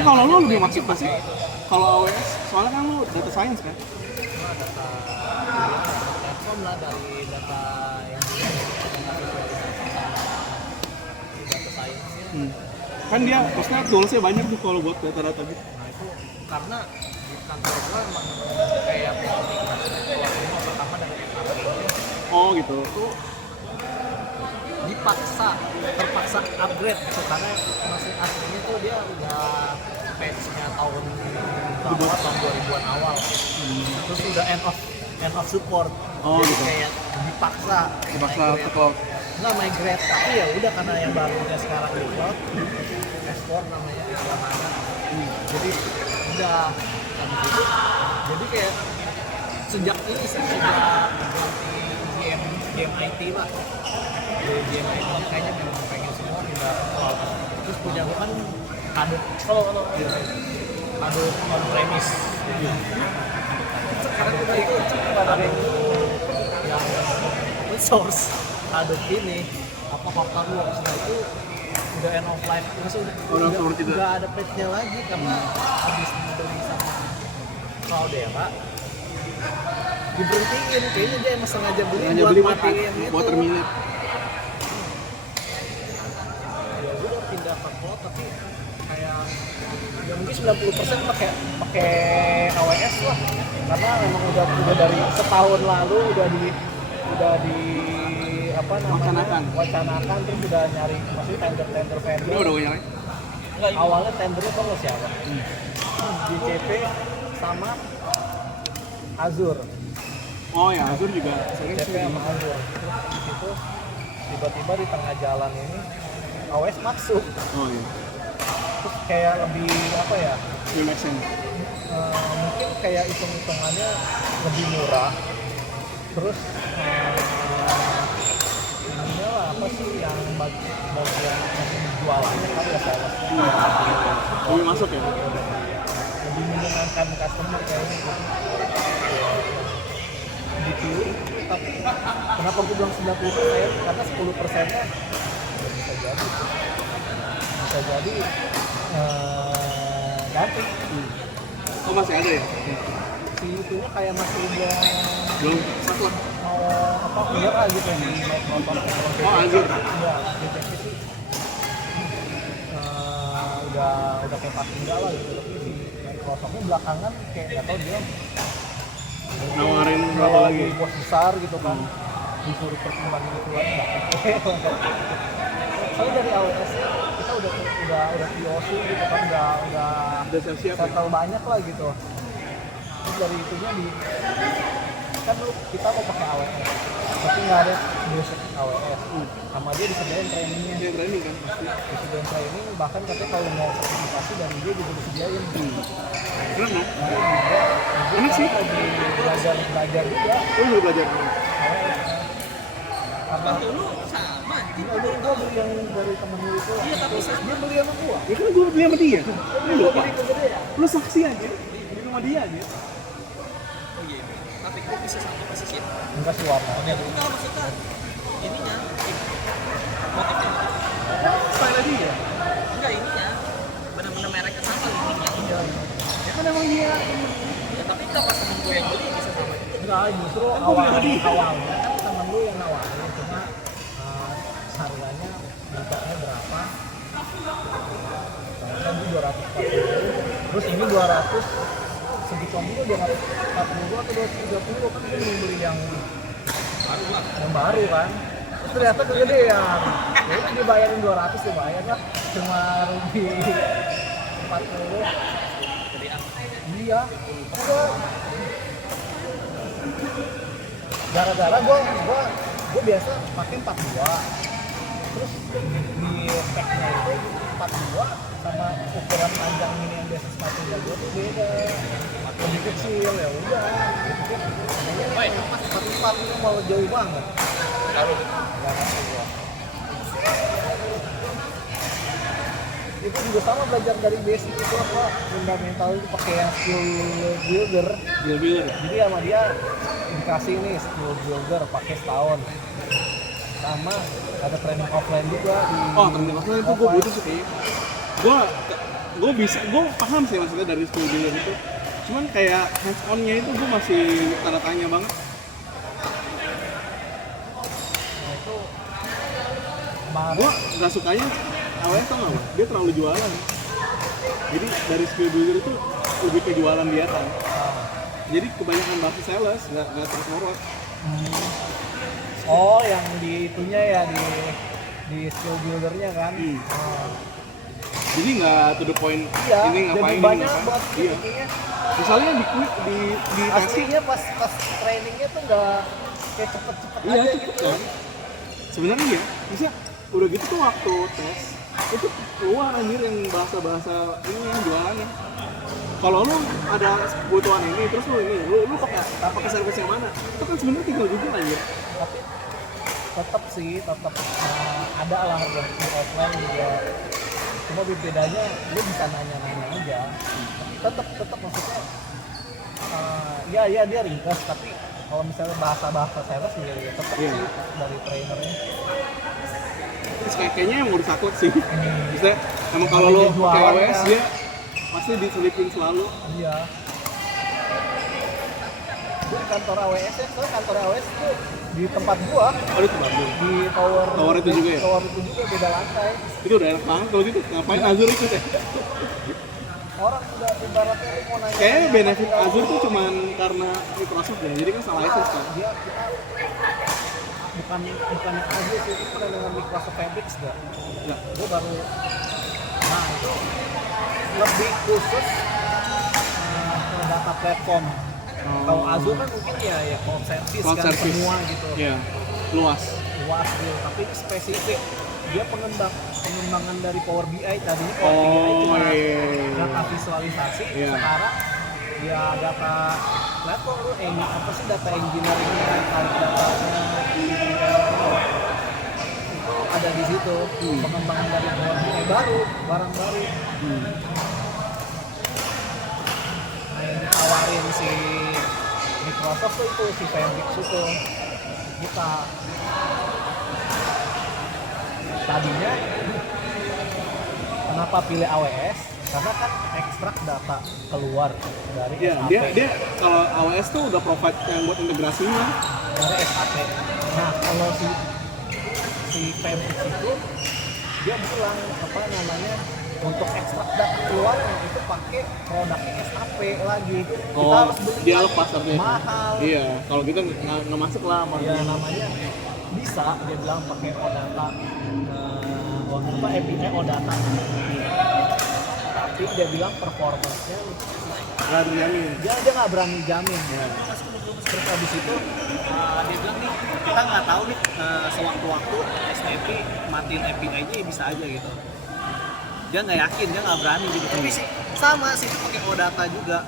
Kalau lu lebih masuk pasti kalau AWS, soalnya kan lu data science kan? Data platform lah, dari data yang visualisasi sama si data science-nya. Kan dia maksudnya toolsnya banyak tuh kalau buat data-data gitu. Nah itu karena di kantor gua emang kayak migrasi keluar rumah pertama dari SAP-nya Oh gitu. itu terpaksa upgrade gitu, karena masih aslinya tuh dia udah patch-nya tahun 2000-an awal. Terus udah end of support. Oh, jadi gitu. kayak dipaksa ke cloud. nggak migrate, tapi ya udah karena yang barunya sekarang di cloud S4 namanya S/4HANA. Jadi udah habis itu jadi kayak sejak game IT lah, game IT kayaknya memang pengen semua udah cloud. Terus punya gue kan Hadoop on premise. Sekarang udah itu yang open source Hadoop ini apa Hortonworks, nah itu udah end of life, maksudnya udah ada patch-nya lagi karena habis dibeli sama Cloudera diberhentiin, kayaknya dia emang sengaja beli buat matiin gitu, buat terminate. ya udah pindah ke cloud, tapi kayak ya mungkin 90% pakai AWS lah, karena memang udah dari setahun lalu udah di apa namanya wacanakan, terus udah nyari maksudnya tender vendor. Ini udah nyari. Awalnya tendernya tau nggak siapa? GCP sama Azure. Oh ya, Azure juga sering GCP sama Azure. Terus di situ tiba-tiba di tengah jalan ini AWS masuk. Oh iya. Terus kayak lebih apa ya? Relaxing. Mungkin kayak hitung-hitungannya lebih murah. Terus ininya lah apa sih yang bagian jualannya kan ya saya. Lebih masuk ya? Lebih menyenangkan customer kayaknya gitu. Tapi kenapa gue bilang 90%? Karena 10%-nya bisa jadi ganti. Oh masih ada ya? Si itunya kayak masih belum satu lah. mau apa menyerah gitu di Microsoft. Oh Azure. Iya, GCP sih udah kayak pasti enggak lah gitu. Tapi si Microsoftnya belakangan kayak nggak tahu dia Nawarin berapa kalau lagi? di bos besar gitu kan disuruh pertimbangin itu lagi nggak oke. Soalnya dari AWS kita udah POC gitu kan, udah siap-siap settle banyak lah gitu. Terus dari itunya kan kita mau pakai AWS tapi nggak ada basic AWS, sama dia disediain trainingnya. Dia training kan pasti. Disediain training, bahkan katanya kalau mau sertifikasi dari dia juga disediain. Keren dong. Enak sih. Lagi belajar juga. Oh lu belajar dulu. Karena lu sama. Ini gua beli yang dari temen lu itu. Iya tapi dia beli sama gua. Ya kan gue beli sama dia. Lu lupa. Beli kegedean. Lu saksi aja. Beli sama dia aja. Oh iya. Tapi kok bisa sama persis ya? Enggak sih warnanya. Enggak, maksudnya ininya motifnya. Style aja ya. Enggak, ininya benar-benar mereknya sama ininya. Iya. Ya kan emang dia. Ya tapi enggak pas temen gue yang beli bisa sama itu. Enggak, justru Kan gua beli sama dia. awalnya kan temen lu yang nawarin, cuma harganya bukanya berapa? Kan itu 240, terus ini 200, segitu juga 240 atau 230 kan gue mau beli yang baru kan. Terus ternyata kegedean. Ya udah dibayarin 200, dibayar lah, cuma rugi 40. Iya. Gara-gara gue biasa pakai 42, terus di speknya itu 42 sama ukuran panjang ini yang biasa sepatunya gue tuh beda, lebih kecil. Ya udah kayaknya 44 itu malah jauh banget. Taruh nggak ngerti gue. Itu juga sama, belajar dari basic itu apa fundamental itu pakai yang skill builder. Jadi sama dia dikasih nih skill builder pakai setahun, sama ada training offline juga di Oh training offline itu gue butuh sih. Gue gue paham sih maksudnya dari skill builder itu, cuman kayak hands on-nya itu gue masih tanda tanya banget. Nah itu kemarin Gue nggak sukanya awalnya tau nggak, dia terlalu jualan. Jadi dari skill builder itu lebih ke jualan dia kan. Jadi kebanyakan bahasa sales, nggak terus ngorot. oh yang di itunya ya di skill buildernya kan. Oh. Jadi nggak to the point, Iya, ini ngapain, jadi ini banyak ngapain. buat Iya. itunya. Misalnya di testing, Aslinya pas trainingnya tuh nggak kayak cepet-cepet iya aja cepet gitu. kan. Sebenarnya ya, bisa udah gitu tuh waktu tes itu keluar anjir yang bahasa ini yang jualannya. Kalau lu ada kebutuhan ini terus lu pakai service yang mana? Itu kan sebenarnya tinggal Google anjir. Tapi tetap ada lah yang di offline juga. Cuma bedanya lu bisa nanya-nanya aja. Tetap maksudnya ya dia ringkas, tapi kalau misalnya bahasa sales ya tetap Iya. sih dari trainernya. Terus kayaknya yang ngurus aku sih. Bisa emang kalau lu Dia pakai jualan, AWS kan? dia pasti diselipin selalu. Iya. Gue di kantor AWS ya, soalnya kantor AWS itu di tempat gua Oh itu Bandung. di tower Tower itu juga ya? Tower itu juga beda lantai. Itu udah enak banget kalau gitu. Ngapain Azure itu deh? Orang udah ibaratnya lu mau nanya. Kayaknya benefit Azure tuh cuman karena Microsoft ya. Jadi kan salah license kan. Dia kita bukan yang aja sih, itu pernah dengan Microsoft Fabric nggak? Enggak. Gue baru, nah itu lebih khusus ke data platform. Kalau Azure kan mungkin ya cloud service Cloud kan service. semua gitu, Iya. Luas. luas gitu. Tapi ini spesifik, dia pengembangan dari Power BI tadinya Power BI cuma data visualisasi, Iya. sekarang ya data platform lu apa sih data engineering-nya, datanya, itu ada di situ. Pengembangan dari Power BI barang baru. Nah yang ditawarin si Microsoft tuh itu si Fabric itu kita tadinya kenapa pilih AWS karena kan ekstrak data keluar dari Iya, SAP dia kalau AWS tuh udah provide yang buat integrasinya. dari SAP. Nah kalau si Fabric itu dia bilang apa namanya untuk ekstrak data keluarnya itu pakai produknya SAP lagi. Kita harus beli dia lepas artinya. mahal. Iya, kalau kita nggak masuk lah sama Ya namanya bisa dia bilang pakai OData API OData, tapi dia bilang performance-nya nggak dijamin. dia nggak berani jamin ya. Terus habis itu dia bilang nih kita nggak tahu nih sewaktu-waktu SAP matiin API-nya bisa aja gitu. Dia nggak yakin, dia nggak berani gitu. Tapi sih sama sih pakai OData juga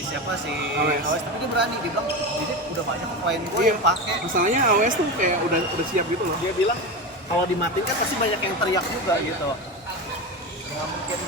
siapa sih AWS, tapi dia berani, dia bilang jadi udah banyak klien gue yang pakai. Masalahnya AWS tuh kayak udah siap gitu loh. Dia bilang kalau dimatiin kan pasti banyak yang teriak juga gitu. Nggak mungkin.